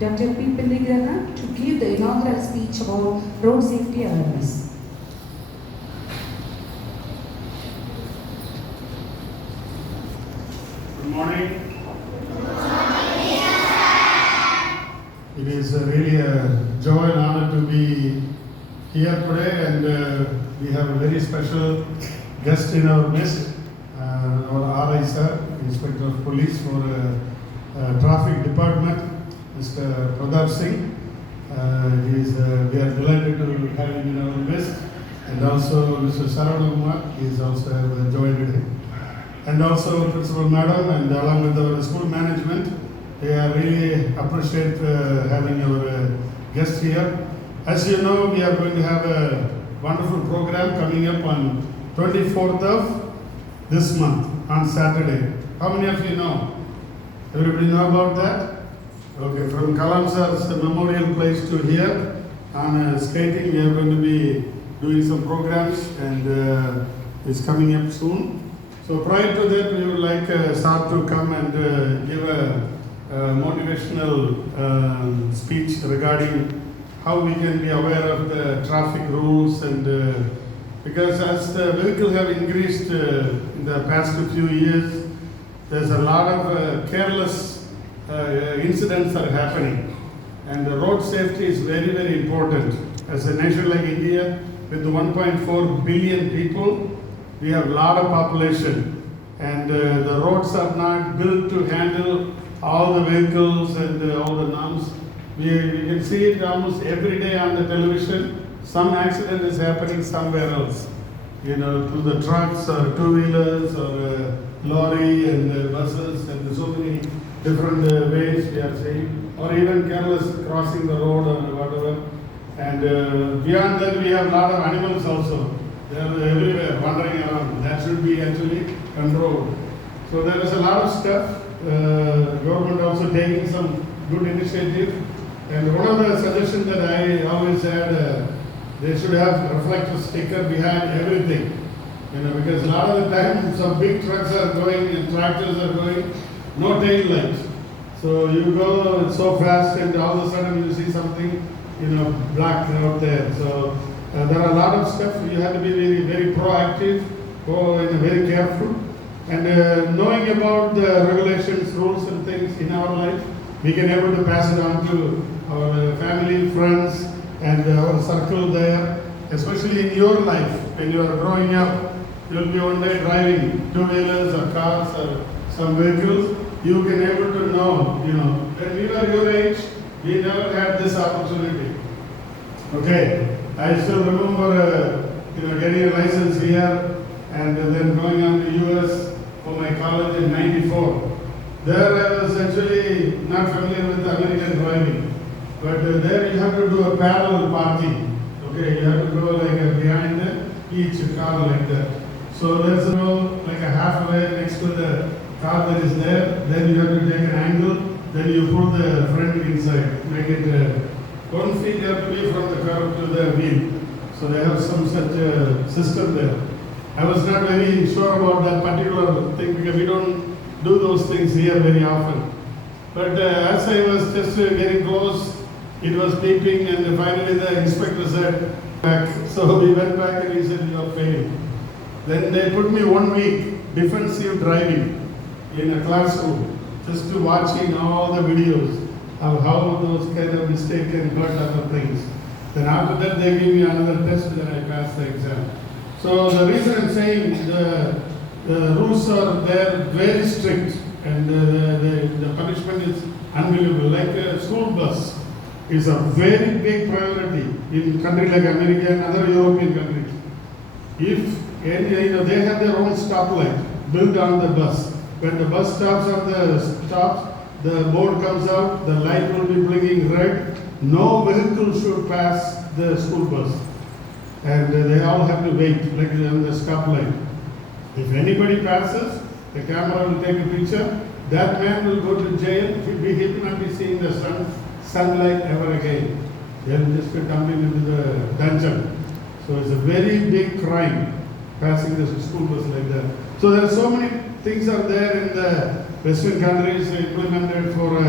Dr. P. Pilligrahan to give the inaugural speech about road safety awareness. Good morning. It is really a joy and honor to be here today, and we have a very special guest in our midst, our RI sir, Inspector of Police for Traffic Department, Mr. Pradap Singh. We are delighted to have him in our midst, and also Mr. Saravana Kumar is also joined him. And also Principal Madam, and along with our school management, they are really appreciate having our guest here. As you know, we are going to have a wonderful program coming up on 24th of this month on Saturday. How many of you know? Everybody know about that? Okay, from Kalam Sir's memorial place to here on skating, we are going to be doing some programs, and it's coming up soon. So prior to that, we would like Sir to come and give a motivational speech regarding how we can be aware of the traffic rules, and because as the vehicles have increased in the past few years, there's a lot of careless incidents are happening, and the road safety is very, very important. As a nation like India, with 1.4 billion people, we have a lot of population, and the roads are not built to handle all the vehicles and all the norms. We can see it almost every day on the television. Some accident is happening somewhere else, you know, through the trucks or two-wheelers or lorry and buses, and so many different ways we are seeing, or even careless crossing the road or whatever. And beyond that, we have a lot of animals also. They are everywhere wandering around. That should be actually controlled. So there is a lot of stuff. Government also taking some good initiative. And one of the suggestions that I always had, they should have reflector sticker behind everything. You know, because a lot of the time some big trucks are going and tractors are going, no tail lights. So you go so fast, and all of a sudden you see something, you know, black out there. So there are a lot of stuff. You have to be very, very proactive, go and very careful, and knowing about the regulations, rules, and things in our life, we can able to pass it on to our family, friends, and our circle there. Especially in your life, when you are growing up, you will be one day driving two-wheelers or cars or some vehicles. You can able to know, you know, when we were your age, we never had this opportunity. Okay, I still remember, you know, getting a license here, and then going on to US for my college in '94. There I was actually not familiar with American driving, but there you have to do a parallel parking. Okay, you have to go like behind each car like that. So there's a row like a halfway next to the car that is there. Then you have to take an angle. Then you put the front inside. Make it 1 feet have to be from the curb to the wheel. So they have some such system there. I was not very sure about that particular thing because we don't do those things here very often. But as I was just getting close, it was beeping, and finally the inspector said, back. So we went back and he said, you are failing. Then they put me 1 week defensive driving in a classroom, just to watching all the videos of how those kind of mistakes can hurt other things. Then after that they give me another test, then I passed the exam. So the reason I'm saying the rules are there very strict, and the punishment is unbelievable. Like a school bus is a very big priority in countries like America and other European countries. If they have their own stoplight built on the bus. When the bus stops on the stops, the board comes out, the light will be blinking red. No vehicle should pass the school bus. And they all have to wait, like on the stoplight. If anybody passes, the camera will take a picture. That man will go to jail. He will not be seeing the sunlight ever again. They will just be dumping into the dungeon. So it's a very big crime, passing the school bus like that. So there are so many things are there in the Western countries implemented for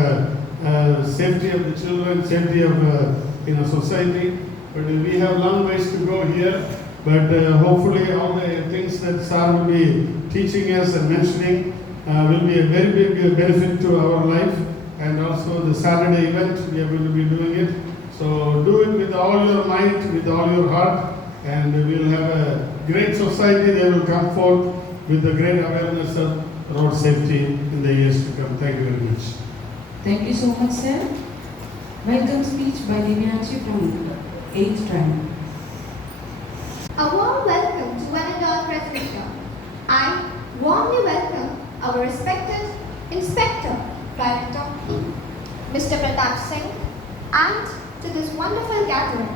safety of the children, safety of society. But we have long ways to go here. But hopefully all the things that Sir will be teaching us and mentioning will be a very big benefit to our life. And also the Saturday event, we are going to be doing it. So do it with all your might, with all your heart, and we will have a great society. They will come forth with the great awareness of road safety in the years to come. Thank you very much. Thank you so much, sir. Welcome speech by Divyanshi from 8th rank. A warm welcome to one and all present here. I warmly welcome our respected Inspector, Director, Mr. Pratap Singh, and to this wonderful gathering.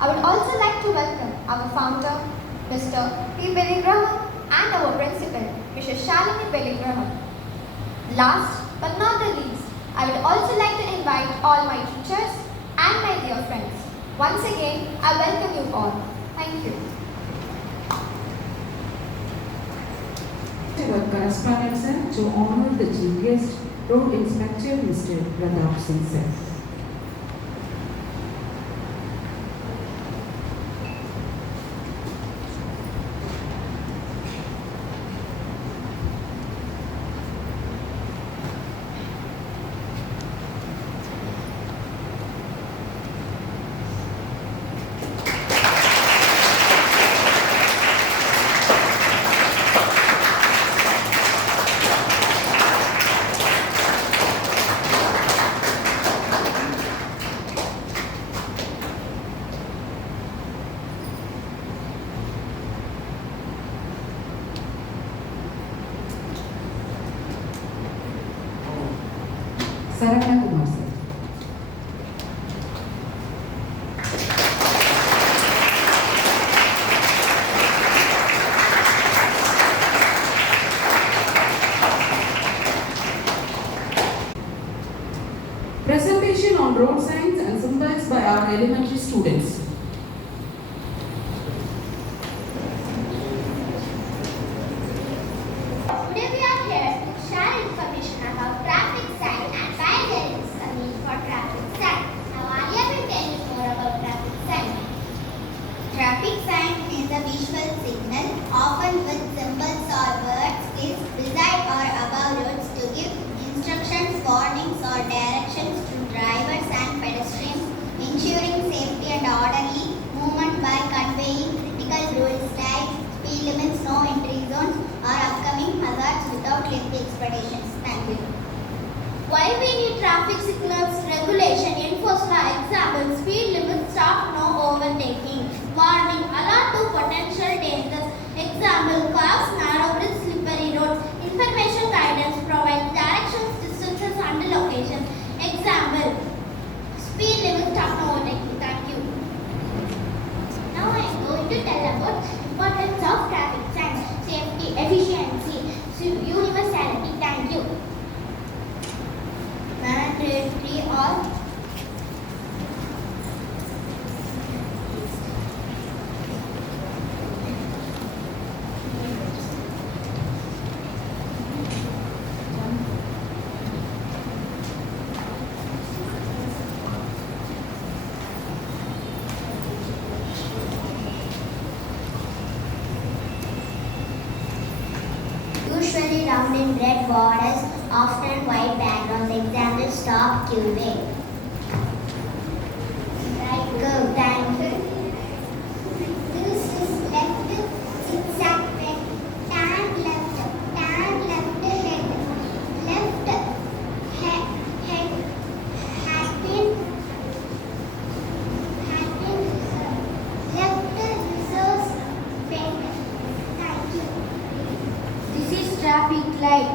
I would also like to welcome our founder, Mr. P. Billy Graham, and our principal, Mrs. Shalini Billy Graham. Last but not the least, I would also like to invite all my teachers and my dear friends. Once again, I welcome you all. Thank you. Our correspondent, sir, to honor the chief guest, Road Inspector Mr. Pratap Singh, sir. Saravana Kumar, sir. Presentation on road signs and symbols by our elementary students. Today we are here to share information about traffic sign and why there is a need for traffic sign. Now Alia will tell you more about traffic sign. Traffic sign is a visual signal, often with symbols or words, is beside or above roads to give instructions, warnings or directions to drivers and pedestrians, ensuring safety and orderly movement by conveying critical rules like speed limits, no entry zones or upcoming hazards without lengthy explanations. Thank you. Why we need traffic signals, regulation, enforcement, example, speed limit, stop, no overtaking, warning, alert to potential dangers, example, cars, narrow bridge, slippery roads, information guidance, provide directions, distances and location, example, speed limit, stop, no overtaking. Thank you. Now I am going to tell about importance of traffic signs, safety, efficiency, universality. Thank you. Mandatory or usually round in red borders, often white backgrounds. Example, stop, queuing. Right, go, thank you. This is left, zigzag red, turn left, head, left, hairpin, left, reverse, bend. Thank you. This is traffic light.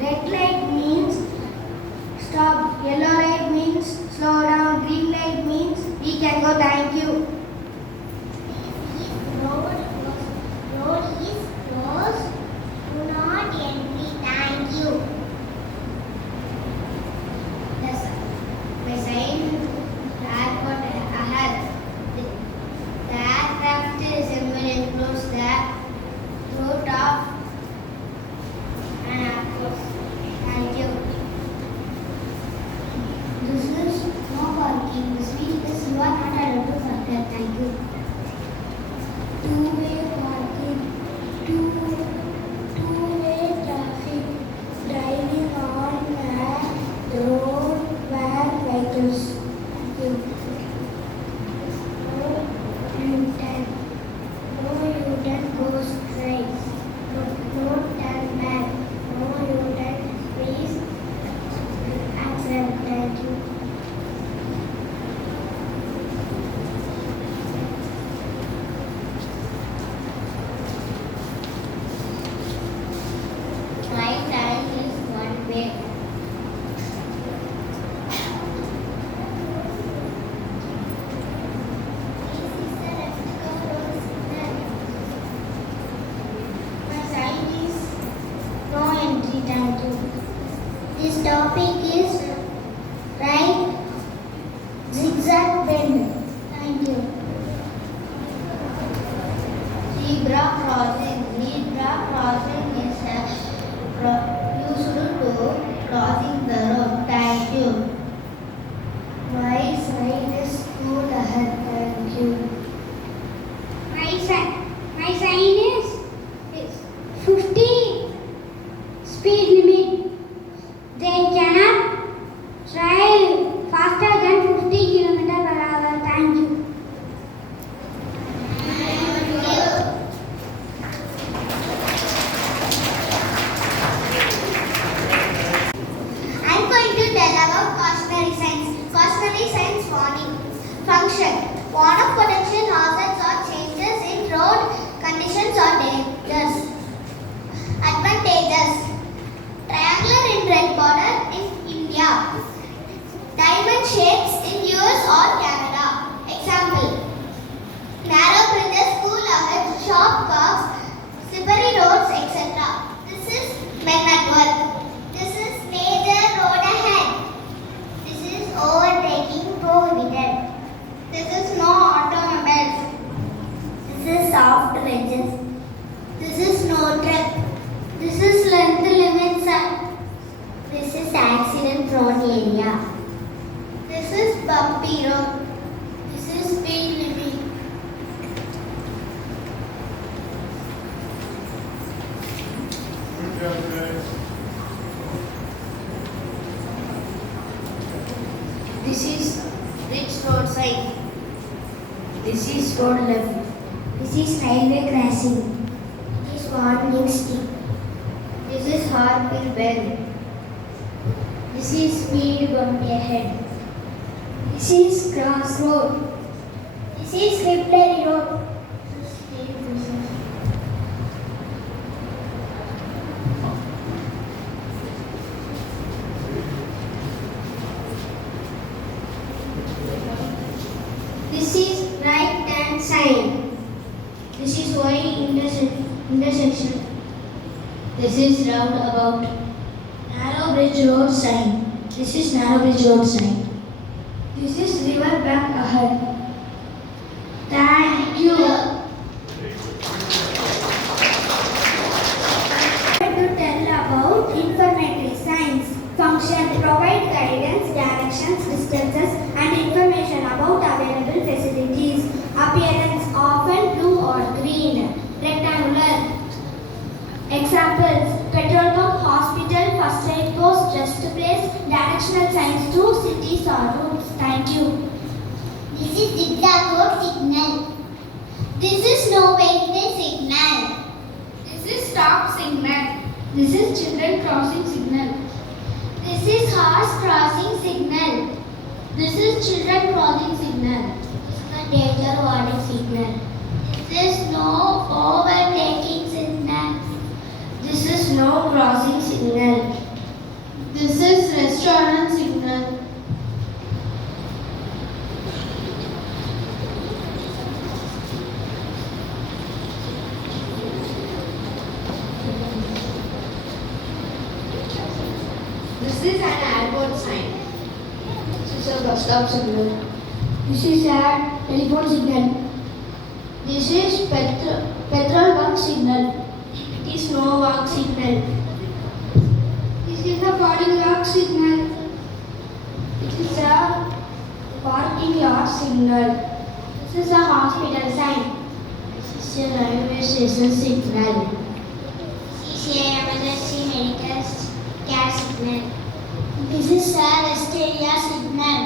Red light means stop, yellow light means slow down, green light means we can go letters. No U-turn, go straight. No turn back. No U-turn, please accept. Thank you. Right turn is one way. No entry, thank you. This topic is right zigzag bend. Thank you. Zebra crossing. Zebra crossing is used to crossing the road. Thank you. My sign is school ahead. Thank you. My sign is 50 speed limit. They cannot drive faster than 50 km per hour. Thank you. I'm going to tell about cautionary signs. Cautionary signs warning. Function. Warn of potential hazards or changes in road conditions or dangers. Advantages. Triangular in red border in India. Diamond shapes in US or Canada. Example. Narrow bridges, school ahead, sharp curves, slippery roads, etc. This is network. This is major road ahead. This is overtaking prohibited. This is no automobiles. This is soft edges. This is no truck. This is length limit sign. This is accident prone area. This is bumpy road. This is speed limit. Good job, guys. This is rich road sign. This is road left. This is railway crossing. This is warning stick. This is hairpin bend. This is speed bump ahead. This is crossroad. This is slippery road. This is right hand sign. This is Y intersection. This is roundabout. Narrow bridge road sign. This is narrow bridge road sign. This is river bank ahead. Thank you. I'm going to tell about informative signs. Function. Provide guidance, directions, distances and information about available facilities. Appearance. Often blue or green. Rectangular. Examples: petrol pump, hospital, first aid post, rest place. Directional signs to cities or routes. Thank you. This is zigzag road signal. This is no waiting signal. This is stop signal. This is children crossing signal. This is horse crossing signal. This is children crossing signal. This is the danger warning signal. This is no overtaking signal. This is no crossing signal. This is restaurant signal. This is an airport sign. This is a bus stop signal. This is a telephone signal. This is petrol bunk signal. It is no walk signal. This is a parking lot signal. It is a parking lot signal. This is a hospital sign. This is a railway station signal. This is a emergency medical care signal. This is a rest area signal.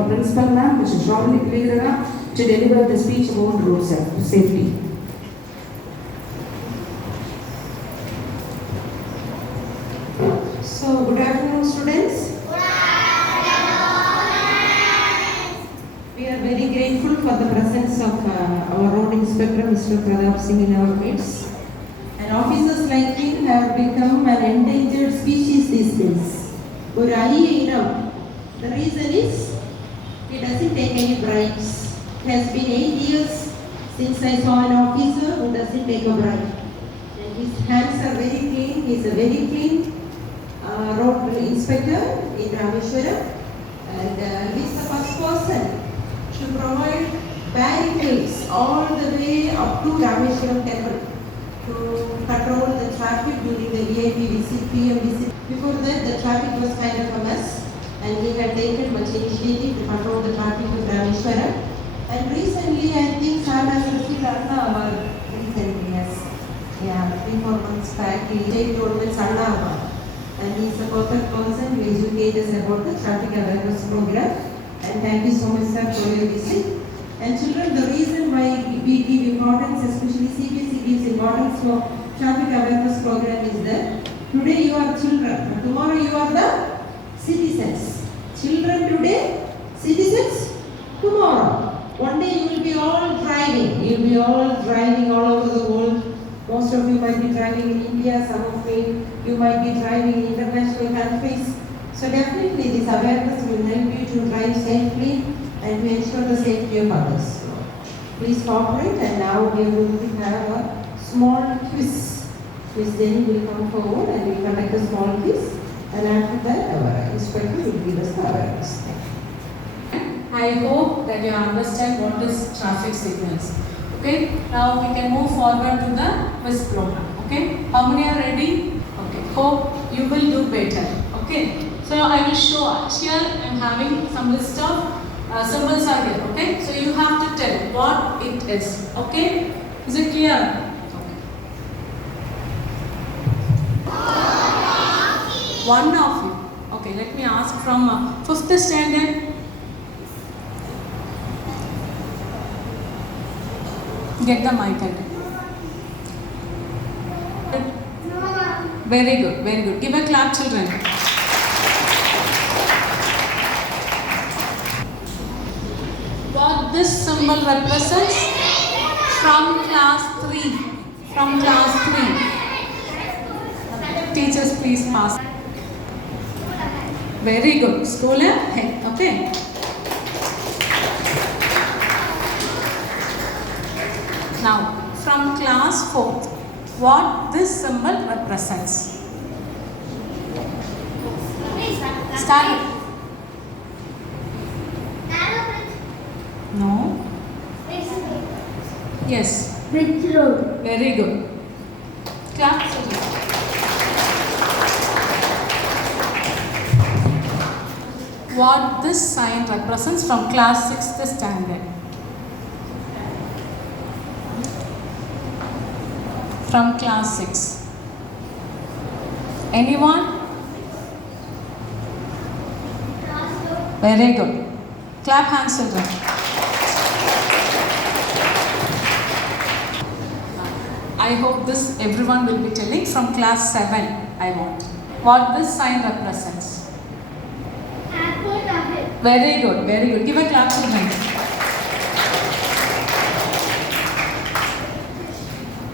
our principal ma'am, Mrs. Shravani Vivekananda, to deliver the speech about road safety. So, good afternoon, students. We are very grateful for the presence of our road inspector, Mr. Pradap Singh, in our midst. And officers like him have become an endangered species these days. The reason is he doesn't take any bribes. It has been 8 years since I saw an officer who doesn't take a bribe. And his hands are very clean. He is a very clean road inspector in Rameshwaram. And he is the first person to provide barricades all the way up to Rameshwaram temple to control the traffic during the VIP visit, PM visit. Before that, the traffic was kind of a mess, and he had taken much initiative to control the traffic of Rameshwaram. And recently, I think Sam has received Anna Award recently, yes. Yeah, 3-4 months back, he came to with Anna Award. And he is a perfect person to educate us about the traffic awareness program. And thank you so much, sir, for your visit. And children, the reason why we give importance, especially CBSE gives importance for traffic awareness program is that today you are children, but tomorrow you are the citizens. Children today, citizens tomorrow. One day you will be all driving. You will be all driving all over the world. Most of you might be driving in India, some of you might be driving in international countries. So definitely this awareness will help you to drive safely and to ensure the safety of others. Please cooperate, and now we are going to have a small quiz. Ms. Jenny will come forward and we will conduct a small quiz, and after that our inspector will give us the awareness. I hope that you understand what is traffic signals. Okay, now we can move forward to the quiz program. Okay, how many are ready? Okay, hope you will do better. Okay, so I will show here. I am having some list of symbols are here. Okay, so you have to tell what it is. Okay, is it clear? One of you. Okay, let me ask from 5th standard. Get the mic. Very good, very good. Give a clap, children. What this symbol represents? From class 3. From class 3. Teachers, please pass. Very good. Scholar? Okay. Now, from class 4th, what this symbol represents? Start. No. Yes. Bridge road. Very good. Clap. What this sign represents from class 6th standard? From class 6. Anyone? Very good. Clap hands, children. I hope this everyone will be telling. From class 7, I want. What this sign represents? Very good, very good. Give a clap, children.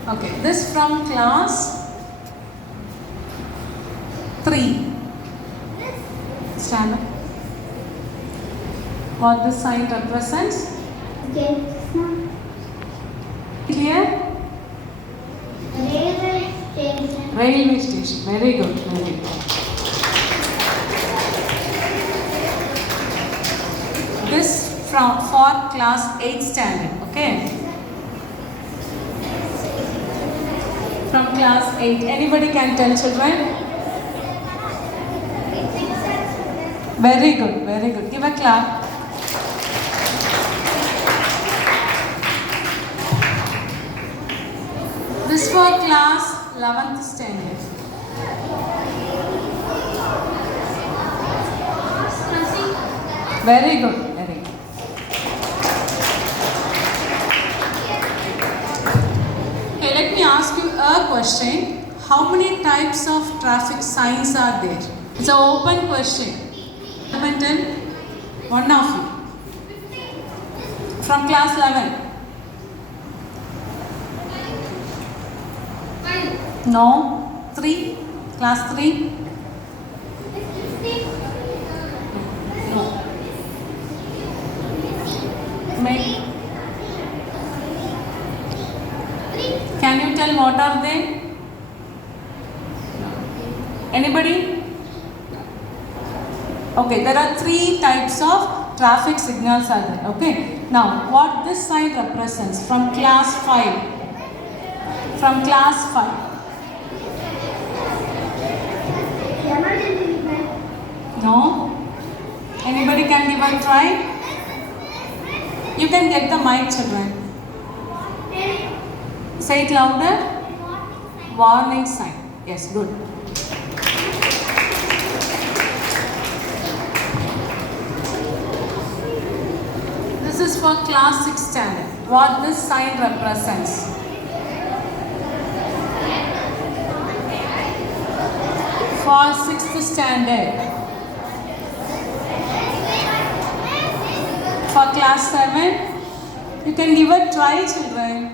Okay, this from class 3. Stand up. What this sign represents? Clear? Railway station. Railway station. Very good, very good. This from for class 8 standard. Okay. From class 8. Anybody can tell, children? Very good, very good. Give a clap. This for class 11th standard. Very good. me ask you a question. How many types of traffic signs are there? It's an open question. Elemental, one of you. From class 11. No. 3. Class 3. No. Make. Can you tell what are they? Anybody? Okay, there are 3 types of traffic signals are there. Okay. Now, what this sign represents from class 5? From class 5. No? Anybody can give a try? You can get the mic, children. Say it louder. Warning sign. Yes, good. This is for class 6 standard. What this sign represents. For 6th standard. For class 7, you can give a try, children.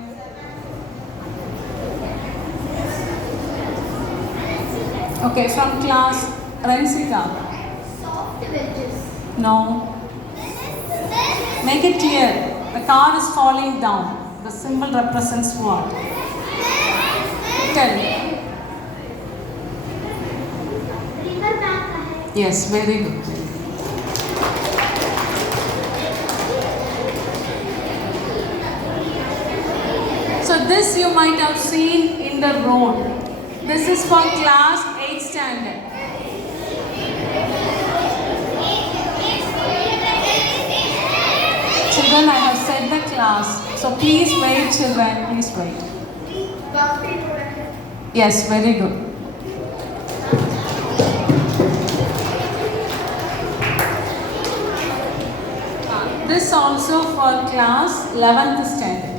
Okay, from class Rensika. Soft wedges. No. Make it clear. The car is falling down. The symbol represents what? Tell me. River bank ahead. Yes, very good. So this you might have seen in the road. This is for class 8 standard. Children, I have said the class. So please wait, children. Please wait. Bumpy road ahead. Yes, very good. This also for class 11th standard.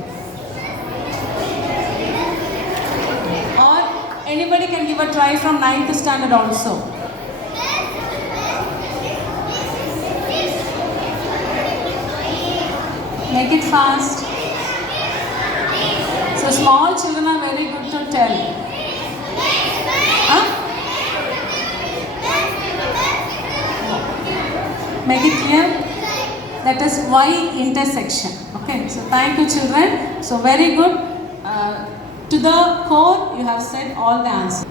Or anybody can give a try from 9th standard also. Make it fast. So small children are very good to tell. Huh? Make it clear. That is Y intersection. Okay. So thank you, children. So very good. To the core, you have said all the answers.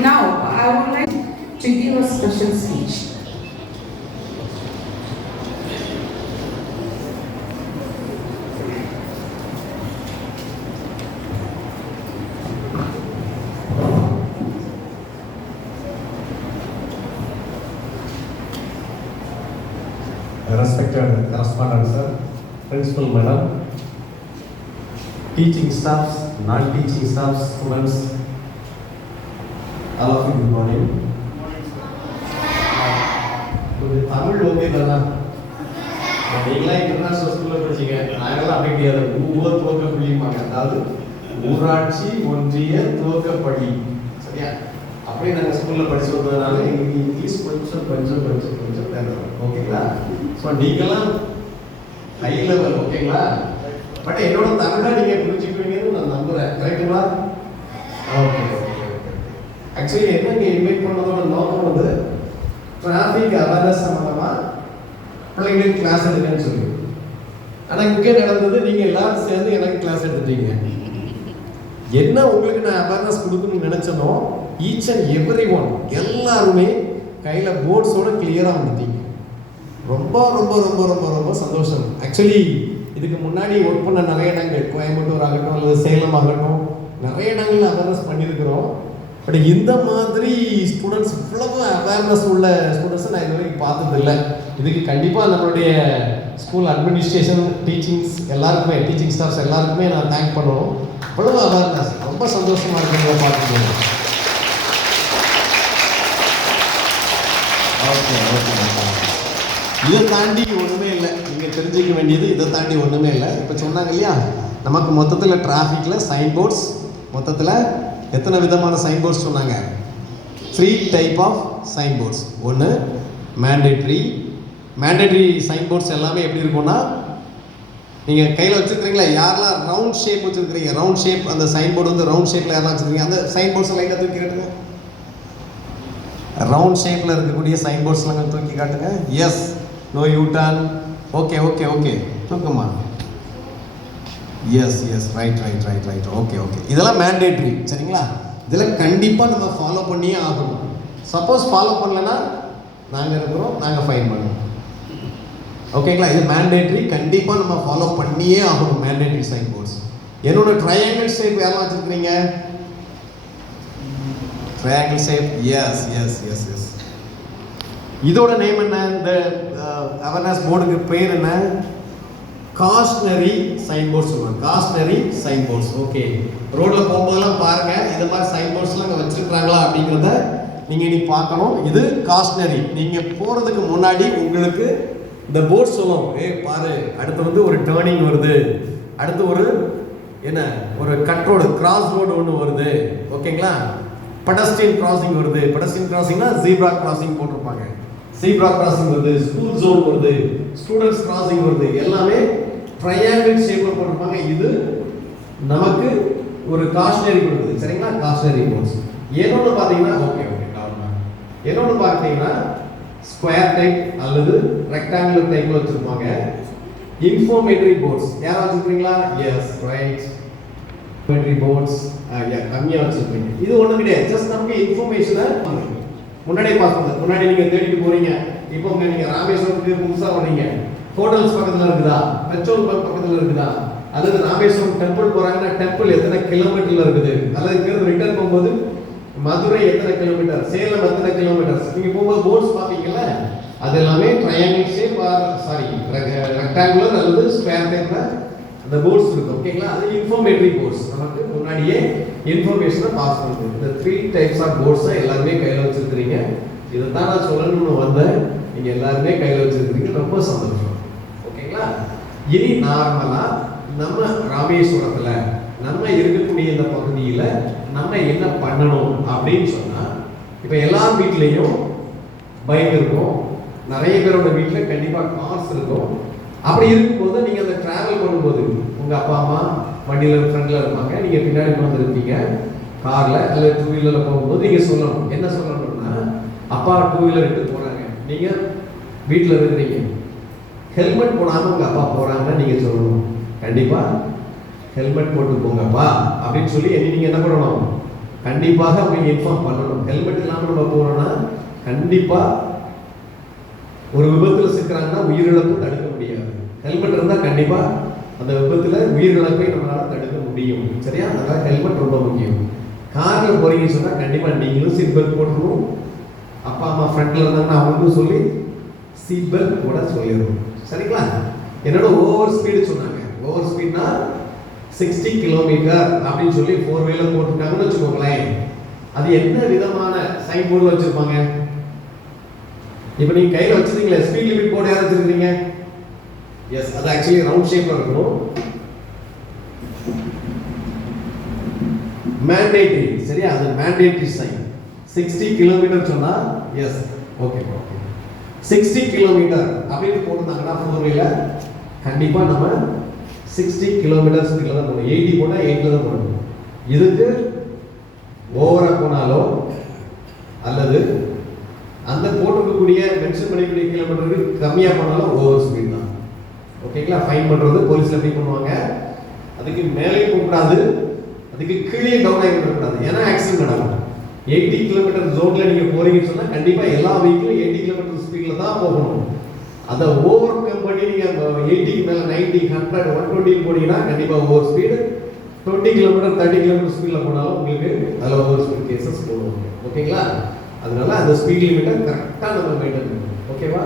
Now, I would like to give a special speech. Respected correspondent sir, principal madam, teaching staffs, non-teaching staffs, students, all of you good morning. Tamil ஓகே தானா? நீங்களா இன்டர்நேஷனல் ஸ்கூல்ல படிச்சீங்க, நாங்களாம் அப்படி கிடையாது. ஊர் துவக்க பள்ளிமாங்க, அதாவது ஊராட்சி ஒன்றிய துவக்கப்பள்ளி, சரியா? அப்படியே நாங்கள் ஸ்கூல்ல படிச்சு வந்ததுனால எங்களுக்கு இங்கிலீஷ் கொஞ்சம் தேவை, ஓகேங்களா? ஸோ நீங்களாம் ஹை லெவல், ஓகேங்களா? பட் என்னோட தமிழை நீங்க புரிஞ்சுக்குவீங்கன்னு நான் நம்புறேன், கரெக்டுங்களா? Okay okay okay. ஆக்சுவலி என்ன இங்கே இன்வைட் பண்ணதோட நோக்கம் வந்து டிராஃபிக் அவேர்னஸ் சம்பந்தமா பிள்ளைங்களுக்கு கிளாஸ் எடுக்கன்னு சொல்லி. ஆனால் இங்கே நடந்தது நீங்கள் எல்லாரும் சேர்ந்து எனக்கு கிளாஸ் எடுத்துட்டீங்க. என்ன உங்களுக்கு நான் அவேர்னஸ் கொடுக்கணும்னு நினைச்சனோ ஈச் அண்ட் எவ்ரி ஒன் எல்லாருமே கையில் போர்ட்ஸோட கிளியராக வந்துட்டீங்க. ரொம்ப ரொம்ப ரொம்ப ரொம்ப ரொம்ப சந்தோஷம். ஆக்சுவலி இதுக்கு முன்னாடி ஒர்க் பண்ண நிறைய இடங்கள், கோயம்புத்தூர் ஆகட்டும் அல்லது சேலம் ஆகட்டும், நிறைய இடங்களில் அவேர்னஸ் பண்ணியிருக்கிறோம். பட் இந்த மாதிரி ஸ்டூடெண்ட்ஸ் இவ்வளவு அவேர்னஸ் உள்ள ஸ்டூடெண்ட்ஸை நான் இது வரைக்கும் பார்த்ததில்லை. இதுக்கு கண்டிப்பாக நம்மளுடைய ஸ்கூல் அட்மினிஸ்ட்ரேஷன், டீச்சிங்ஸ் எல்லாருக்குமே, டீச்சிங் ஸ்டாஃப்ஸ் எல்லாருக்குமே நான் தேங்க் பண்ணணும். இவ்வளவு அவேர்னஸ் ரொம்ப சந்தோஷமாக இருக்குங்க பார்த்துக்கோங்க. Okay okay. இதை தாண்டி ஒன்றுமே இல்லை. நீங்கள் தெரிஞ்சுக்க வேண்டியது இதை தாண்டி ஒன்றுமே இல்லை. இப்போ சொன்னாங்க இல்லையா, நமக்கு மொத்தத்தில் டிராஃபிக்கில் சைன் போர்ட்ஸ் மொத்தத்தில் எத்தனை விதமான சைன் போர்ட்ஸ் சொன்னாங்க? 3 டைப் ஆஃப் சைன் போர்ட்ஸ். ஒன்று மேண்டேட்ரி சைன் போர்ட்ஸ் எல்லாமே எப்படி இருக்கும்னா, நீங்கள் கையில் வச்சுருக்கிறீங்களா, யாரெல்லாம் ரவுண்ட் ஷேப் வச்சுருக்கிறீங்க, ரவுண்ட் ஷேப் அந்த சைன் போர்டு வந்து ரவுண்ட் ஷேப்பில் யாரெல்லாம் வச்சுருக்கீங்க, அந்த சைன் போர்ட்ஸ் லைட்டாக தூக்கி காட்டுங்க. ரவுண்ட் ஷேப்பில் இருக்கக்கூடிய சைன் போர்ட்ஸ்லாம் தூக்கி காட்டுங்க. Yes, no U turn, okay okay okay, தூக்குமா, yes yes, right right right right, okay okay. இதெல்லாம் மேண்டேட்ரி, சரிங்களா? இதெல்லாம் கண்டிப்பாக நம்ம ஃபாலோ பண்ணியே ஆகணும். சப்போஸ் ஃபாலோ பண்ணலன்னா நாங்கள் இருக்கிறோம், நாங்கள் ஃபைன் பண்ணுவோம். ஓகேங்களா? இது மேண்டேட்ரி, கண்டிப்பாக நம்ம ஃபாலோ பண்ணியே ஆகணும் மேண்டேட்ரி சைன் போர்ட்ஸ். என்னோட ட்ரையாங்கிள் ஷேப் யாரெல்லாம் வச்சுருக்கிறீங்க? Triangle shape, yes yes yes yes. இதோட நேம் என்ன? இந்த அவேர்னஸ் போர்டுக்கு பேர் என்ன? காஸ்னரி சைன் போர்ட்ஸ் சொல்லுவாங்க. காஸ்னரி சைன் போர்ட்ஸ். ஓகே, ரோட்டில் போகும்போதெல்லாம் பாருங்கள், இந்த மாதிரி சைன் போர்ட்ஸ்லாம் அங்கே வச்சுருக்குறாங்களா அப்படிங்கிறத நீங்கள் இனி பார்க்கணும். இது காஸ்னரி. நீங்கள் போகிறதுக்கு முன்னாடி உங்களுக்கு இந்த போர்ட் சொல்லும், பாரு அடுத்து வந்து ஒரு டேர்னிங் வருது, அடுத்து ஒரு என்ன ஒரு கட் ரோடு, கிராஸ் ரோடு ஒன்று வருது, ஓகேங்களா? பெடஸ்ட்ரியன் கிராசிங் வருது. பெடஸ்ட்ரியன் கிராசிங்னா ஜீப்ரா கிராசிங் போட்டிருப்பாங்க. ஜீப்ரா கிராசிங் வருது, ஸ்கூல் ஜோன் வருது, ஸ்டூடெண்ட்ஸ் கிராசிங் வருது, எல்லாமே ட்ரையாங்கிள் ஷேப்பில் போட்டிருப்பாங்க. இது நமக்கு ஒரு காஷனரி கொடுக்குது, சரிங்களா? Cautionary ports. என்னொன்று பார்த்தீங்கன்னா ஓகே ஓகே நார்மல். என்னொன்று பார்த்தீங்கன்னா ஸ்கொயர் டைப் அல்லது ரெக்டாங்குலர் டைப்ல வச்சிருப்பாங்க. இன்ஃபர்மேட்டரி போர்ட்ஸ் யாரா வச்சிருக்கீங்களா? S, right. இன்ஃபர்மேட்டரி போர்ட்ஸ் கம்மியாக வச்சிருக்கீங்க. இது ஒன்றும் கிடையாது, ஜஸ்ட் நமக்கு இன்ஃபர்மேஷனை முன்னாடியே பாஸ் பண்ணுறது. முன்னாடி நீங்கள் தேடிட்டு போறீங்க, இப்போ நீங்கள் ராமேஸ்வரத்துக்கு புதுசாக வர்றீங்க, ஹோட்டல்ஸ் பக்கத்தில் இருக்குதா, பெட்ரோல் பங்க் பக்கத்தில் இருக்குதா, அல்லது ராமேஸ்வரம் டெம்பிள் போகிறாங்கன்னா டெம்பிள் எத்தனை கிலோமீட்டரில் இருக்குது, அல்லது இங்கிருந்து ரிட்டர்ன் போகும்போது மதுரை எத்தனை கிலோமீட்டர், சேலம் எத்தனை கிலோமீட்டர்ஸ், நீங்கள் போகும்போது போர்ட்ஸ் பார்ப்பீங்கல்ல, அது எல்லாமே ட்ரையாங்கிள் ஷேப் சாரி ரெக்டாங்குலர் அல்லது ஸ்கொயர் டைப்பில் அந்த போர்ட்ஸ் இருக்கும். ஓகேங்களா? அது இன்ஃபர்மேட்டரி போர்ட்ஸ், நமக்கு முன்னாடியே இன்ஃபர்மேஷனை பாஸ் பண்ணுது. இந்த 3 டைப்ஸ் ஆஃப் போர்ட்ஸை எல்லாருமே கையில் வச்சுருக்கிறீங்க. இதை தான் நான் சொல்லணும்னு வந்தேன், நீங்கள் எல்லாருமே கையில் வச்சுருக்கிறீங்க, ரொம்ப சந்தோஷம். ஓகேங்களா? இனி நார்மலாக நம்ம ராமேஸ்வரத்தில் நம்ம இருக்கக்கூடிய இந்த பகுதியில் நம்ம என்ன பண்ணணும் அப்படின்னு சொன்னால், இப்போ எல்லார் வீட்லேயும் பைக் இருக்கும், நிறைய பேரோட வீட்டில் கண்டிப்பாக கார்ஸ் இருக்கும். அப்படி இருக்கும்போது நீங்கள் அந்த ட்ராவல் பண்ணும்போது உங்கள் அப்பா அம்மா வண்டியில் ஃப்ரெண்டில் இருப்பாங்க, நீங்கள் பின்னாடி வந்துருப்பீங்க காரில் அல்லது 2 வீலரில் போகும்போது நீங்கள் சொல்லணும். என்ன சொல்லணும்னா, அப்பா 2 வீலர் எடுத்து போகிறாங்க, நீங்கள் வீட்டில் இருக்கிறீங்க, ஹெல்மெட் போடாமல் உங்கள் அப்பா போகிறாங்கன்னு நீங்கள் சொல்லணும். கண்டிப்பாக ஹெல்மெட் போட்டு போங்கப்பா அப்படின்னு சொல்லி நீங்கள் என்ன பண்ணணும்? கண்டிப்பாக அவங்க இன்ஃபார்ம் பண்ணணும். ஹெல்மெட் இல்லாமல் நம்ம போகிறோம்னா கண்டிப்பாக ஒரு விபத்தில் சிக்கிறாங்கன்னா உயிரிழப்பு தடுக்க முடியாது. ஹெல்மெட் இருந்தால் கண்டிப்பாக அந்த விபத்தில் உயிரிழப்பை நம்மளால் தடுக்க முடியும். சரியா? அதனால் ஹெல்மெட் ரொம்ப முக்கியம். காரில் போகிறீங்கன்னு சொன்னால் கண்டிப்பாக நீங்களும் சீட் பெல்ட் போட்டுருணும். அப்பா அம்மா ஃப்ரெண்டில் இருந்தாங்கன்னா அவங்களுக்கும் சொல்லி சீட் பெல்ட் போட சொல்லிடணும். சரிங்களா? என்னோட ஓவர் ஸ்பீடு சொன்னாங்க. ஓவர் ஸ்பீட்னா 60 கிலோமீட்டர் அப்படின்னு சொல்லி 4 வீலர் போட்டிருக்காங்கன்னு வச்சுக்கோங்களேன். அது என்ன விதமான சைன் போர்டில் வச்சுருப்பாங்க? இப்போ நீங்கள் கையில் வச்சுருக்கீங்களே, ஸ்பீட் லிமிட் போர்டு யார் வச்சுருக்கீங்க? எஸ், அது ஆக்சுவலி ரவுண்ட் ஷேப்பில் இருக்கணும். மேண்டேட்ரி, சரியா? அது மேண்டேட்ரி சைன். 60 கிலோமீட்டர் சொன்னால் எஸ், ஓகே ஓகே, 60 கிலோமீட்டர் அப்படின்னு போட்டிருந்தாங்கன்னா 4 வீலர் கண்டிப்பாக நம்ம 60 கிலோமீட்டர் ஸ்பீடில் தான் போகணும். 80 போனால் 80 தான் போகணும். இதுக்கு ஓவராக போனாலோ அல்லது அந்த போட்டிருக்கக்கூடிய மென்ஷன் பண்ணிக்கூடிய கிலோமீட்டருக்கு கம்மியாக போனாலும் ஓவர் ஸ்பீட் தான். ஓகேங்களா? ஃபைன் பண்ணுறது போலீஸில் எப்படி பண்ணுவாங்க? அதுக்கு மேலே போகக்கூடாது, அதுக்கு கீழே டவுன் ஆகி விடக்கூடாது, ஏன்னா ஆக்சிடென்ட் நடக்கும். 80 கிலோமீட்டர் ஜோனில் நீங்கள் போகிறீங்கன்னு சொன்னால் கண்டிப்பாக எல்லா வெஹிக்கிளும் 80 கிலோமீட்டர் ஸ்பீடில் தான் போகணும். அதை ஓவர் கம் பண்ணி நீங்கள் 80க்கு மேலே 90, 100, 120 போனீங்கன்னா கண்டிப்பாக ஓவர் ஸ்பீடு. 20 கிலோமீட்டர் 30 கிலோமீட்டர் ஸ்பீடில் போனாலும் உங்களுக்கு அதில் ஓவர் ஸ்பீட் கேசஸ் போடுவாங்க. ஓகேங்களா? அதனால அந்த ஸ்பீட் லிமிட்டை கரெக்டாக நம்ம மெயின்டைன் பண்ணணும். ஓகேவா?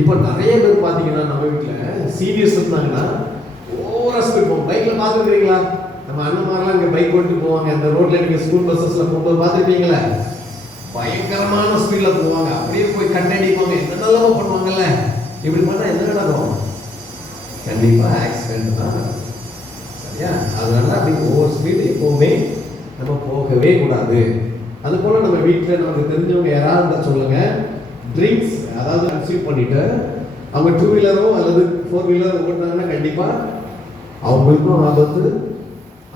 இப்போ நிறைய பேர் பார்த்தீங்கன்னா நம்ம வீட்டில் சீனியர்ஸ் இருந்தாங்கன்னா ஓவராக ஸ்பீட் போகும். பைக்கில் பார்த்துருக்கீங்களா? நம்ம அண்ணன்மாரெலாம் இங்கே பைக் ஓட்டு போவாங்க, அந்த ரோட்டில் நீங்கள் ஸ்கூல் பஸ்ஸஸில் போகும்போது பார்த்துருக்கீங்களா? பயங்கரமான ஸ்பீடில் போவாங்க, அப்படியே போய் கண்ணடிப்பாங்க, என்னென்னலாம் பண்ணுவாங்கல்ல. இப்படி பண்ணால் என்ன நடக்கும்? கண்டிப்பாக ஆக்சிடென்ட் தான் நடக்கும். சரியா? அதனால அப்படி ஓவர் ஸ்பீடு எப்போவுமே நம்ம போகவே கூடாது. அதுபோல் நம்ம வீட்டில் நமக்கு தெரிஞ்சவங்க யாராவது இருந்தால் சொல்லுங்கள், ட்ரிங்க்ஸ் அதாவது கன்சியூம் பண்ணிவிட்டு அவங்க 2 வீலரோ அல்லது 4 வீலரோ ஓட்டினாங்கன்னா கண்டிப்பாக அவங்களுக்கும் ஆபத்து,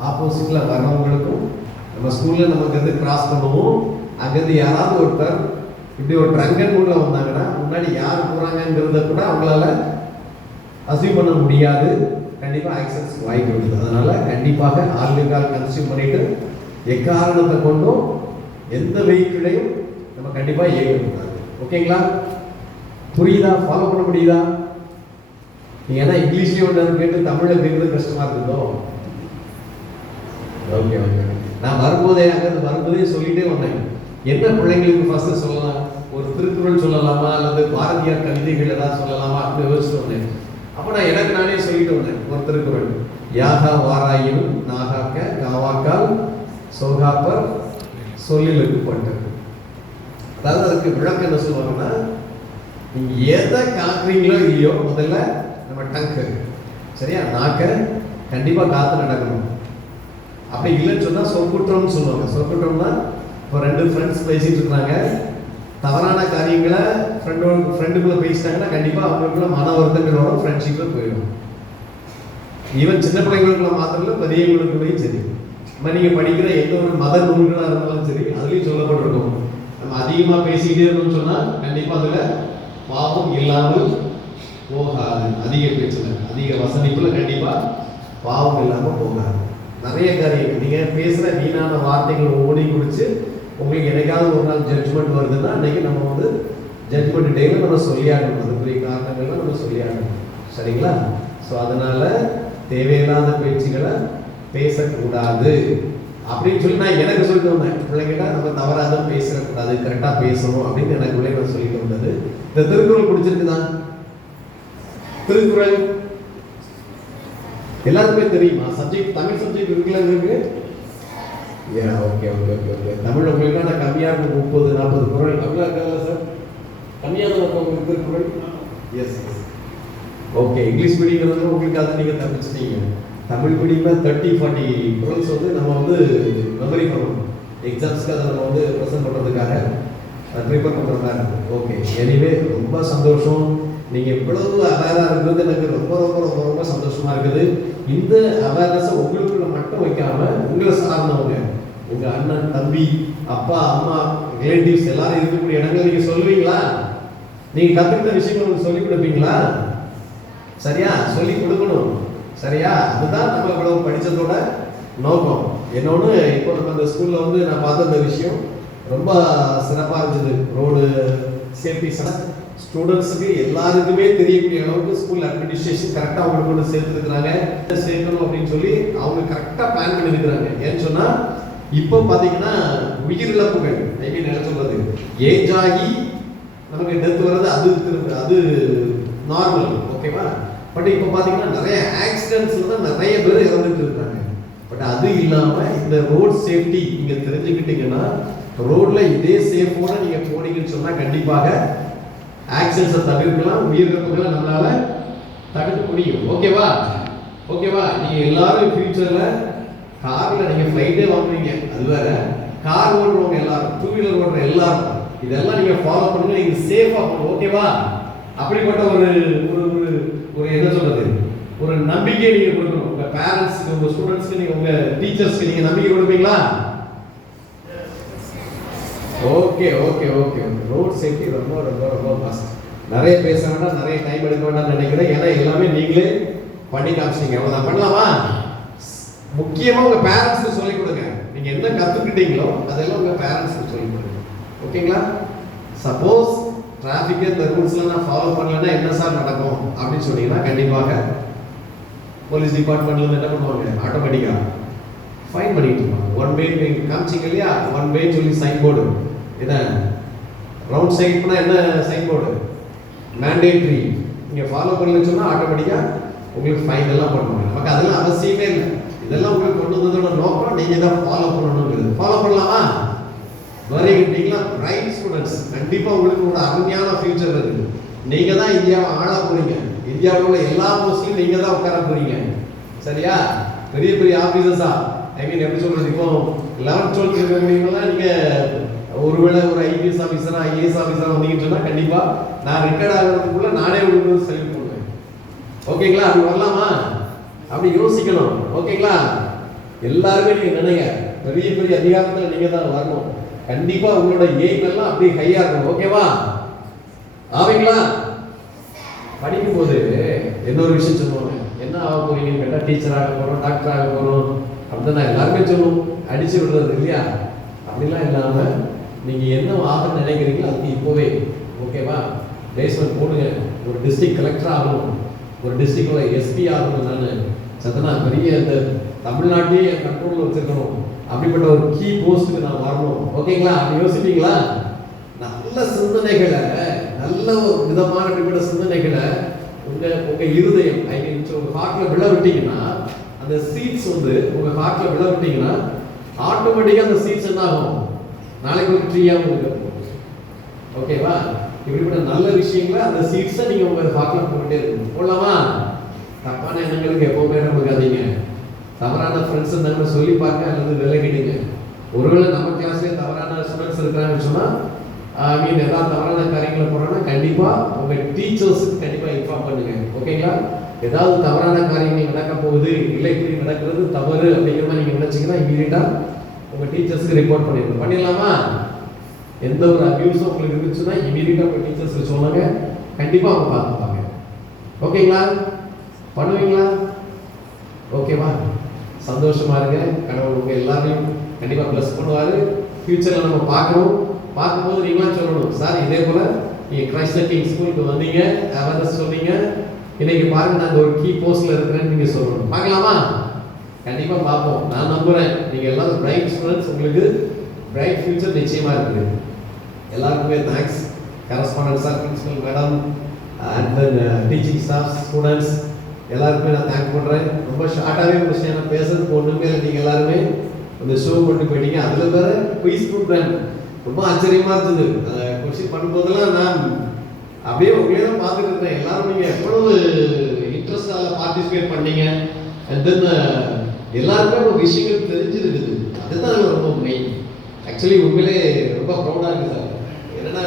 ஆப்போசிட்டில் வர்றவங்களுக்கும். நம்ம ஸ்கூலில் நமக்கு வந்து கிராஸ் பண்ணுவோம், அங்கேருந்து யாராவது ஒருத்தர் இப்படி ஒரு ட்ரங்கன் மூடில் வந்தாங்கன்னா முன்னாடி யார் போகிறாங்கங்கிறத கூட அவங்களால அசீவ் பண்ண முடியாது. கண்டிப்பாக ஆக்சிடென்ட்ஸ் வாய்ப்பு இருக்குது. அதனால் கண்டிப்பாக ஆல்கஹால் கன்சியூம் பண்ணிவிட்டு எக்காரணத்தை கொண்டும் எந்த வெஹிக்கிளையும் நம்ம கண்டிப்பாக இயக்கக்கூடாது. ஓகேங்களா? புரியுதா? ஃபாலோ பண்ண முடியுதா? நீங்கள் ஏன்னா இங்கிலீஷ்லேயே ஒன்று கேட்டு தமிழில் கேட்குறது கஷ்டமாக இருக்குதோ? Okay okay. நான் வரும்போதே அங்கேருந்து வரும்போதே சொல்லிகிட்டே வந்தேன், என்ன பிள்ளைங்களுக்கு ஃபஸ்ட்டு சொல்லலாம், ஒரு திருக்குறள் சொல்லலாமா அல்லது பாரதியார் கவிதைகள் ஏதாவது சொல்லலாமா அப்படின்னு யோசிச்சுட்டு வந்தேன். அப்போ நான் எனக்கு நானே சொல்லிட்டு வந்தேன் ஒரு திருக்குறள், யாகா வாராயினும் நாகாக்க காவாக்கால் சோகாப்பர் சொல்லிலுக்கு பட்டது. அதாவது அதுக்கு விளக்கம் என்ன சொல்லுவாங்கன்னா, நீங்கள் எதை காக்குறீங்களோ இல்லையோ முதல்ல நம்ம டங்கு சரியா நாக்க கண்டிப்பாக காற்று நடக்கணும். அப்படி இல்லைன்னு சொன்னால் சொற்குற்றம்னு சொல்லுவாங்க. சொற்குற்றம்னா இப்போ 2 ஃப்ரெண்ட்ஸ் பேசிட்டு இருக்காங்க, தவறான காரியங்களை ஃப்ரெண்டுக்குள்ளே பேசிட்டாங்கன்னா கண்டிப்பாக அவங்களுக்குள்ள மன வருத்தங்கள் வரும், ஃப்ரெண்ட்ஷிப்பில் போயிடும். ஈவன் சின்ன பிள்ளைங்களுக்குள்ள மாத்திரம் இல்லை, பெரியவங்களுக்குள்ளேயும் சரி. நம்ம நீங்கள் படிக்கிற எந்த ஒரு மத நூல்களாக இருந்தாலும் சரி அதுலேயும் சொல்லப்பட்டிருக்கும், நம்ம அதிகமாக பேசிக்கிட்டே இருக்கணும்னு சொன்னால் கண்டிப்பாக அதில் பாவம் இல்லாமல் போகாது. அதிக பேச்சில் அதிக வசனிப்பில் கண்டிப்பாக பாவம் இல்லாமல் போகாது. நிறைய காரியங்கள் நீங்கள் பேசுகிற வீணான வார்த்தைகள் ஓடி குடிச்சு உங்களுக்கு என்னைக்காவது ஒரு நாள் ஜட்ஜ்மெண்ட் வருதுன்னா அன்றைக்கி நம்ம வந்து ஜட்ஜ்மெண்ட் டேயில் நம்ம சொல்லியாகணும். அதுக்குரிய காரணங்கள்லாம் நம்ம சொல்லியாகணும். சரிங்களா? ஸோ அதனால் தேவையில்லாத பேச்சுகளை பேசக்கூடாது அப்படின்னு சொல்லி நான் எனக்கு சொல்லிட்டு வந்தேன். பிள்ளைங்கிட்ட நம்ம தவறாக பேசக்கூடாது, கரெக்டாக பேசணும் அப்படின்னு எனக்கு பிள்ளைங்க சொல்லிட்டு வந்தது. இந்த திருக்குறள் பிடிச்சிருக்குதா? திருக்குறள் எல்லாருக்குமே தெரியுமா? சப்ஜெக்ட் தமிழ் சப்ஜெக்ட் இருக்குல்ல இருக்கு. Okay okay okay okay. Tamil உங்களுக்கு நான் கம்மியாக இருக்கும், 30-40 குறள் அவ்வளோ இருக்காதுல்ல சார்? கம்மியாக தான் இருக்கும் உங்களுக்கு Thirukkural. Yes yes okay. English மீடியங்கிறது உங்களுக்கு அதை நீங்கள் தப்பிச்சிட்டீங்க. தமிழ் மீடியமில் 30-40 குறள்ஸ் வந்து நம்ம வந்து மெமரி பண்ணணும். எக்ஸாம்ஸ்க்கு அதை நம்ம வந்து ப்ரெசென்ட் பண்ணுறதுக்காக ப்ரிப்பேர் பண்ணுற மாதிரி இருக்கும். ஓகே. எனிவே ரொம்ப சந்தோஷம். நீங்கள் இவ்வளவு அவேராக இருக்கிறது எனக்கு ரொம்ப ரொம்ப ரொம்ப ரொம்ப சந்தோஷமாக இருக்குது. இந்த அவேர்னஸை உங்களுக்குள்ள மட்டும் வைக்காமல் உங்களை சார்ந்தவங்க, உங்கள் அண்ணன், தம்பி, அப்பா, அம்மா, ரிலேட்டிவ்ஸ் எல்லாரும் இருக்கக்கூடிய இடங்கள் நீங்கள் சொல்லுவீங்களா? நீங்கள் கற்றுக்கிட்ட விஷயங்கள் உங்களுக்கு சொல்லிக் கொடுப்பீங்களா? சரியா? சொல்லிக் கொடுக்கணும். சரியா? அதுதான் நம்ம இவ்வளவு படித்ததோட நோக்கம். என்னோட இப்போ நம்ம இந்த ஸ்கூலில் வந்து நான் பார்த்த இந்த விஷயம் ரொம்ப சிறப்பாக இருந்தது. ரோடு சேஃப்டி ஸ்டூடெண்ட்ஸுக்கு எல்லாருக்குமே தெரியக்கூடிய அளவுக்கு ஸ்கூல் அட்மினிஸ்ட்ரேஷன் கரெக்டாக அவங்களுக்கு கொண்டு சேர்த்துருக்குறாங்க. சேர்க்கணும் அப்படின்னு சொல்லி அவங்க கரெக்டாக பிளான் பண்ணியிருக்கிறாங்க. ஏன்னு சொன்னால் இப்போ பார்த்தீங்கன்னா உயிரிழப்புகள் என்ன சொல்றது, ஏஜ் ஆகி நமக்கு டெத் வர்றது அது நார்மல். ஓகேவா? பட் இப்போ பார்த்தீங்கன்னா நிறைய ஆக்சிடென்ட்ஸில் தான் நிறைய பேர் இறந்துட்டு இருக்காங்க. பட் அது இல்லாமல் இந்த ரோட் சேஃப்டி நீங்கள் தெரிஞ்சுக்கிட்டீங்கன்னா ரோடில் இதே சேஃபோட நீங்கள் போனீங்கன்னு சொன்னால் கண்டிப்பாக ஆக்சிடென்ட்ஸை தவிர்க்கலாம், உயிரிழப்புகளை நம்மளால தடுக்க முடியும். ஓகேவா? ஓகேவா? நீங்கள் எல்லாரும் ஃபியூச்சரில் காரில் நீங்கள் ஃப்ளைட்டே வாங்குவீங்க, அது வேற. கார் ஓடுறவங்க எல்லாரும், 2 வீலர் ஓடுற எல்லாரும் இதெல்லாம் நீங்கள் ஃபாலோ பண்ணுங்க. நீங்கள் சேஃபாக போகணும். ஓகேவா? அப்படிப்பட்ட ஒரு ஒரு என்ன சொல்றது, ஒரு நம்பிக்கையை நீங்கள் கொடுக்கணும் உங்கள் பேரண்ட்ஸ்க்கு, உங்கள் ஸ்டூடெண்ட்ஸ்க்கு, நீங்கள் உங்கள் டீச்சர்ஸ்க்கு நீங்கள் நம்பிக்கை கொடுப்பீங்களா? Okay okay okay. Road safety ரொம்ப ரொம்ப ரொம்ப மஸ்ட். நிறைய பேச வேண்டாம், நிறைய டைம் எடுக்க வேண்டாம்னு நினைக்கிறேன். ஏன்னா எல்லாமே நீங்களே பண்ணி காமிச்சிட்டீங்க. அவ்வளோதான். பண்ணலாமா? முக்கியமாக உங்கள் பேரண்ட்ஸ்க்கு சொல்லிக் கொடுங்க. நீங்கள் என்ன கற்றுக்கிட்டீங்களோ அதெல்லாம் உங்கள் பேரண்ட்ஸ்க்கு சொல்லிக் கொடுங்க. ஓகேங்களா? சப்போஸ் டிராஃபிக்கை இந்த ரூல்ஸ்லாம் நான் ஃபாலோ பண்ணலைன்னா என்ன சார் நடக்கும் அப்படின்னு சொன்னீங்கன்னா கண்டிப்பாக போலீஸ் டிபார்ட்மெண்ட்லேருந்து என்ன பண்ணுவாங்க, ஆட்டோமேட்டிக்காக ஃபைன் பண்ணிட்டு இருப்பாங்க. 1 வே காமிச்சிங்க இல்லையா, 1 வே சொல்லி சைன் போர்டு. என்ன ரவுண்ட் சைட் பண்ணால் என்ன சைன் போர்டு, மேண்டேட்ரி. நீங்கள் ஃபாலோ பண்ணலன்னு சொன்னால் ஆட்டோமேட்டிக்காக உங்களுக்கு ஃபைன் எல்லாம் பண்ணுவாங்க. நமக்கு அதெல்லாம் அவசியமே இல்லை. இதெல்லாம் உங்களுக்கு கொண்டு வந்ததோட நோக்கம் நீங்கள் தான் ஃபாலோ பண்ணணுங்கிறது. ஃபாலோ பண்ணலாமா? Very good. நீங்களா பிரைட் ஸ்டூடெண்ட்ஸ். கண்டிப்பாக உங்களுக்கு ஒரு அருமையான ஃபியூச்சர் இருக்குது. நீங்க தான் இந்தியாவை ஆள போறீங்க. இந்தியாவில் உள்ள எல்லா போஸ்ட்லையும் நீங்க தான் உட்கார போறீங்க. சரியா? பெரிய பெரிய ஆபீசர்ஸா, ஐ மீன் எப்படி சொல்றது, இப்போ 11th 12th இருக்கிறவங்களா நீங்க ஒருவேளை ஒரு ஐபிஎஸ் ஆஃபீஸரா ஐஏஎஸ் ஆஃபீஸரா வந்தீங்கன்னு சொன்னா கண்டிப்பா நான் ரிட்டையர்ட் ஆகிறதுக்குள்ள நானே உங்களுக்கு செலக்ட் பண்ணுவேன். ஓகேங்களா? அது வரலாமா? அப்படி யோசிக்கணும். ஓகேங்களா? எல்லாருமே நீங்க நினைங்க, பெரிய பெரிய அதிகாரத்துல நீங்க தான் வரணும். கண்டிப்பா உங்களோட எய்ம் எல்லாம் அப்படியே ஹையா இருக்கணும். ஓகேவா? ஆவீங்களா? படிக்கும் போது என்ன ஒரு விஷயம் சொல்லுவாங்க, என்ன ஆக போறீங்கன்னு கேட்டா டீச்சர் ஆக போறோம், டாக்டர் ஆக போறோம் அப்படின்னு தான் எல்லாருமே சொல்லுவோம். அடிச்சு விடுறது இல்லையா? அப்படிலாம் இல்லாம நீங்க என்ன ஆக நினைக்கிறீங்களோ அதுக்கு இப்போவே ஓகேவா பிளேஸ்மெண்ட் போடுங்க. ஒரு டிஸ்ட்ரிக்ட் கலெக்டர் ஆகணும், ஒரு டிஸ்ட்ரிக்ட்ல எஸ்பி ஆகணும். நான் சத்தனா பெரிய இந்த தமிழ்நாட்டையே என் கண்ட்ரோல்ல வச்சிருக்கணும், அப்படிப்பட்ட ஒரு கீ போஸ்ட்டுக்கு நான் வரணும். ஓகேங்களா? அப்படி யோசிப்பீங்களா? நல்ல சிந்தனைகளை, நல்ல ஒரு விதமான அப்படிப்பட்ட சிந்தனைகளை உங்க இருதயம் ஐ மீன் உங்க ஹார்ட்ல விழ விட்டீங்கன்னா, அந்த சீட்ஸ் வந்து உங்க ஹார்ட்ல விழ விட்டீங்கன்னா ஆட்டோமேட்டிக்கா அந்த சீட்ஸ் என்ன ஆகும், நாளைக்கு ஒரு ட்ரீயாகவும் இருக்கும். ஓகேவா? இப்படிப்பட்ட நல்ல விஷயங்களை அந்த சீட்ஸை நீங்க உங்க ஹார்ட்ல போட்டுட்டே இருக்கணும். போடலாமா? தப்பான எண்ணங்களுக்கு எப்பவுமே நமக்காதீங்க. தவறான ஃப்ரெண்ட்ஸ் இருந்தாங்கன்னு சொல்லி பார்க்க அல்லது விலகிடுங்க. ஒருவேளை நம்ம கிளாஸ்லேயே தவறான ஸ்டூடெண்ட்ஸ் இருக்கிறாங்கன்னு சொன்னா ஐ மீன் ஏதாவது தவறான காரியங்களை போறோம்னா கண்டிப்பா உங்க டீச்சர்ஸுக்கு கண்டிப்பா இன்ஃபார்ம் பண்ணுங்க. ஓகேங்களா? ஏதாவது தவறான காரியங்கள் நடக்க போகுது, இல்லை இப்படி நடக்கிறது தவறு அப்படிங்கிற மாதிரி நீங்க நினைச்சீங்கன்னா இமீடியட்டா உங்க டீச்சர்ஸ்க்கு ரிப்போர்ட் பண்ணிடணும். பண்ணிடலாமா? எந்த ஒரு அபியூஸும் உங்களுக்கு இருந்துச்சுன்னா இமீடியட்டா உங்க டீச்சர்ஸ்க்கு சொல்லுங்க, கண்டிப்பா அவங்க பார்த்துப்பாங்க. ஓகேங்களா? பண்ணுவீங்களா? ஓகேவா? சந்தோஷமா இருங்க. கடவுள் உங்க எல்லாரையும் கண்டிப்பா பிளஸ் பண்ணுவாரு. ஃபியூச்சர்ல நம்ம பார்க்கணும். பார்க்கும்போது நீங்களாம் சொல்லணும், சார் இதே போல நீங்க கிரைஸ்ட் கிங் ஸ்கூலுக்கு வந்தீங்க, அவேர்னஸ் சொன்னீங்க, இன்னைக்கு பாருங்க நாங்கள் ஒரு கீ போஸ்ட்ல இருக்கிறேன்னு நீங்க சொல்லணும். பார்க்கலாமா? கண்டிப்பா பார்ப்போம். நான் நம்புறேன் நீங்க எல்லாரும் பிரைட் ஸ்டூடெண்ட்ஸ், உங்களுக்கு பிரைட் ஃபியூச்சர் நிச்சயமா இருக்குது. எல்லாருக்குமே thanks. Correspondent sir, principal madam, and then teaching staff, students எல்லாருக்குமே நான் தேங்க் பண்ணுறேன். ரொம்ப ஷார்ட்டாகவே ஒரு விஷயம் நான் பேசுறதுக்கு ஒன்றுமே இல்லை. நீங்கள் எல்லாருமே அந்த ஷோ கொண்டு போயிட்டீங்க. அதில் வேற குயிஸ் ப்ரோக்ராம் ரொம்ப ஆச்சரியமா இருந்தது. கொஸ்டின் பண்ணும்போதெல்லாம் நான் அப்படியே உங்களே தான் பார்த்துட்டு இருந்தேன். எல்லாரும் நீங்கள் எவ்வளவு இன்ட்ரெஸ்டாக பார்ட்டிசிபேட் பண்ணீங்க. அண்ட் தென் எல்லாருமே ஒரு விஷயங்கள் தெரிஞ்சிருக்குது. அதுதான் ரொம்ப மெயின். ஆக்சுவலி உண்மையிலே ரொம்ப ப்ரௌடாக இருக்குது சார். என்னன்னா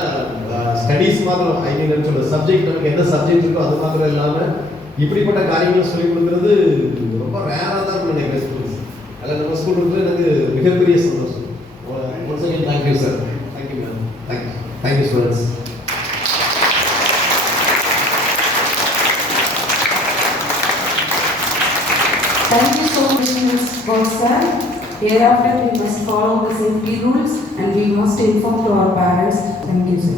ஸ்டடீஸ் மாத்திரம் ஐ மீன் சொல்ற சப்ஜெக்ட், நமக்கு என்ன சப்ஜெக்ட் இருக்கோ அது மாத்திரம் இல்லாமல் இப்படிப்பட்ட காரியங்கள் சொல்லிக் கொடுக்குறது ரொம்ப ரேராக தான் நினைக்கிறேன் ஸ்கூல்ஸ். அதில் நம்ம ஸ்கூல் வந்து எனக்கு மிகப்பெரிய சந்தோஷம். Once again thank you sir. Thank you ma'am. Thank you students. Thank you so much, Mr. Sir. Hereafter, we must follow the safety rules and we must inform to our parents. Thank you, sir.